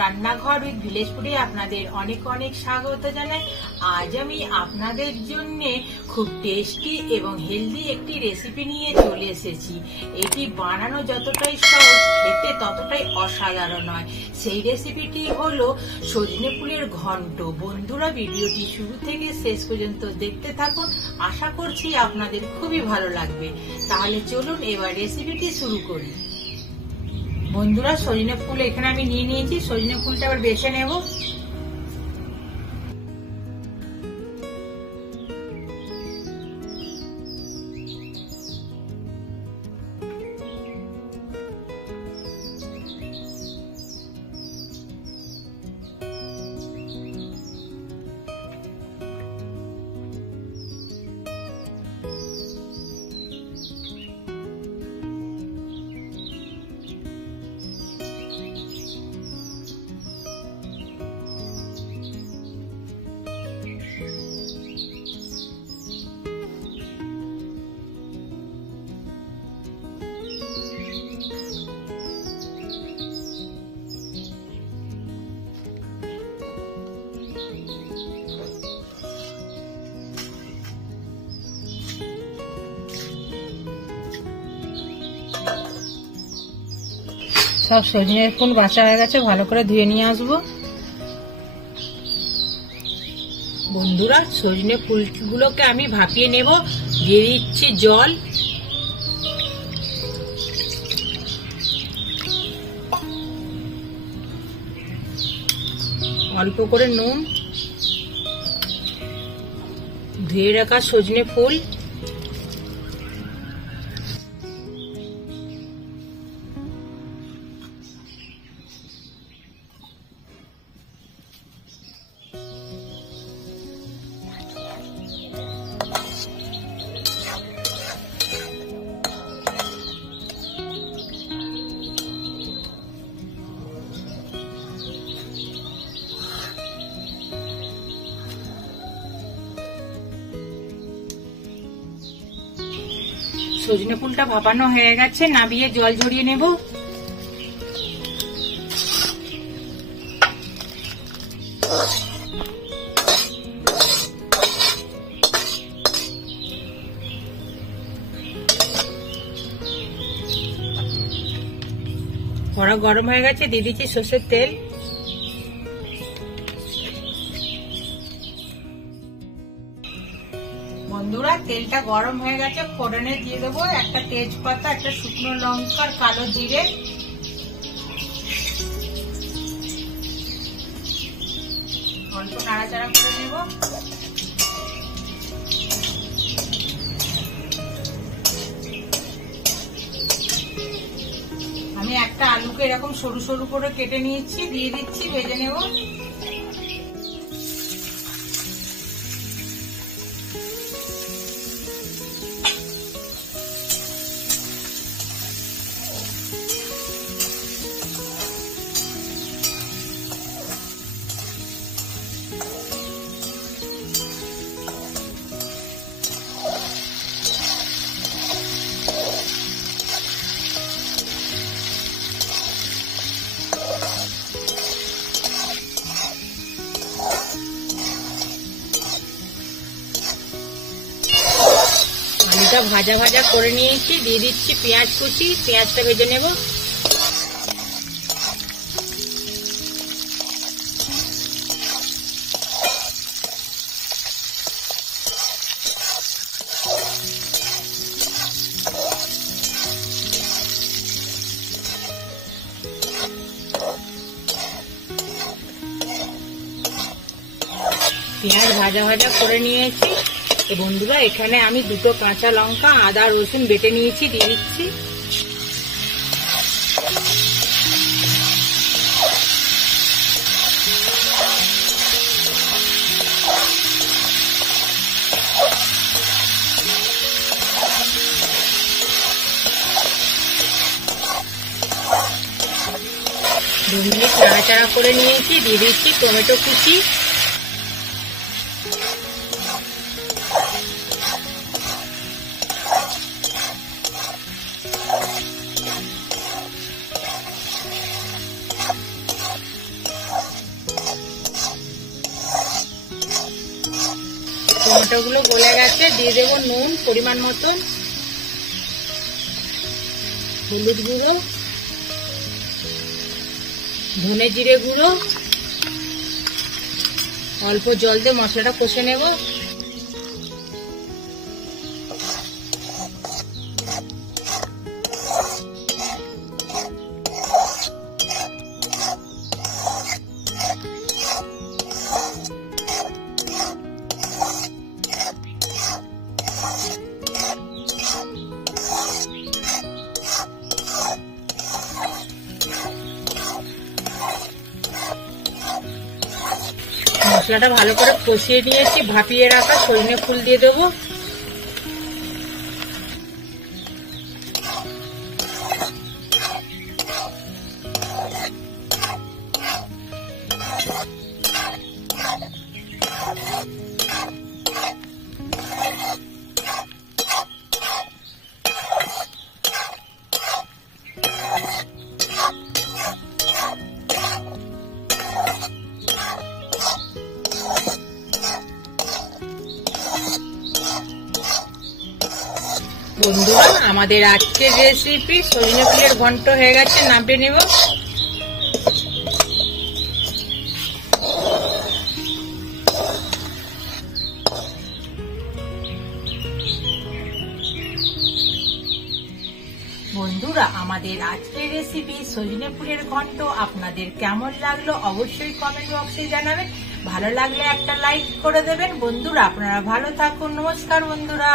রান্নাঘর উইথ ভিলেজপুরে আপনাদের অনেক অনেক স্বাগত জানাই। আজ আমি আপনাদের জন্য খুব টেস্টি এবং হেলদি একটি রেসিপি নিয়ে চলে এসেছি। এটি বানানো যতটাই সহজ, খেতে ততটাই অসাধারণ হয়। সেই রেসিপিটি হলো সজনে ফুলের ঘন্ট। বন্ধুরা, ভিডিওটি শুরু থেকে শেষ পর্যন্ত দেখতে থাকুন, আশা করছি আপনাদের খুবই ভালো লাগবে। তাহলে চলুন এবার রেসিপিটি শুরু করি। বন্ধুরা, সজনে ফুল এখানে আমি নিয়ে নিয়েছি। সজনে ফুলটা আবার বেছে নেব। সব সজনের ফুল বাছা হয়ে গেছে, ভালো করে ধুয়ে নিয়ে আসবো। বন্ধুরা, সজনে ফুলগুলোকে আমি ভাপিয়ে নেব। দিয়ে দিচ্ছি জল, অল্প করে নুন, ধুয়ে রাখা সজনে ফুল, সজনে ফুলটা ভাপানো হয়ে গেছে, নামিয়ে জল ঝরিয়ে নেব। কড়া গরম হয়ে গেছে, দিয়ে দিচ্ছি সরষের তেল। বন্ধুরা, তেলটা গরম হয়ে গেছে, ফোড়নে দিয়ে দেবো একটা তেজপাতা, একটা শুকনো লঙ্কা, কালো জিরে, অল্প নাড়াচাড়া করে নেব। আমি একটা আলুকে এরকম সরু সরু করে কেটে নিয়েছি, দিয়ে দিচ্ছি, ভেজে নেব। আলুটা ভাজা ভাজা করে নিয়েছি, দিয়ে দিচ্ছি পেঁয়াজ কুচি, পেঁয়াজটা ভেজে নেব। পেঁয়াজ ভাজা ভাজা করে নিয়েছি। বন্ধুরা, এখানে আমি দুটো কাঁচা লঙ্কা, আদা রসুন বেটে নিয়েছি, দিয়ে দিচ্ছি। 2 মিনিট নাড়াচাড়া করে নিয়েছি। দিয়ে দিচ্ছি টমেটো কুচি, টমেটো গুলো গলে গেছে। দিয়ে দেবো নুন পরিমাণ মতন, হলুদ গুঁড়ো, ধনে জিরে গুঁড়ো, অল্প জল দিয়ে মশলাটা কষে নেব। মশলাটা ভালো করে কষিয়ে নিয়েছি। ভাপিয়ে রাখা সজনে ফুল দিয়ে দেবো। বন্ধুরা, আমাদের আজকের রেসিপি সজনে ফুলের ঘন্ট হয়ে গেছে, নামিয়ে নেব। বন্ধুরা, আমাদের আজকের রেসিপি সজনে ফুলের ঘন্ট আপনাদের কেমন লাগলো অবশ্যই কমেন্ট বক্সে জানাবেন। ভালো লাগলে একটা লাইক করে দেবেন। বন্ধুরা, আপনারা ভালো থাকুন। নমস্কার বন্ধুরা।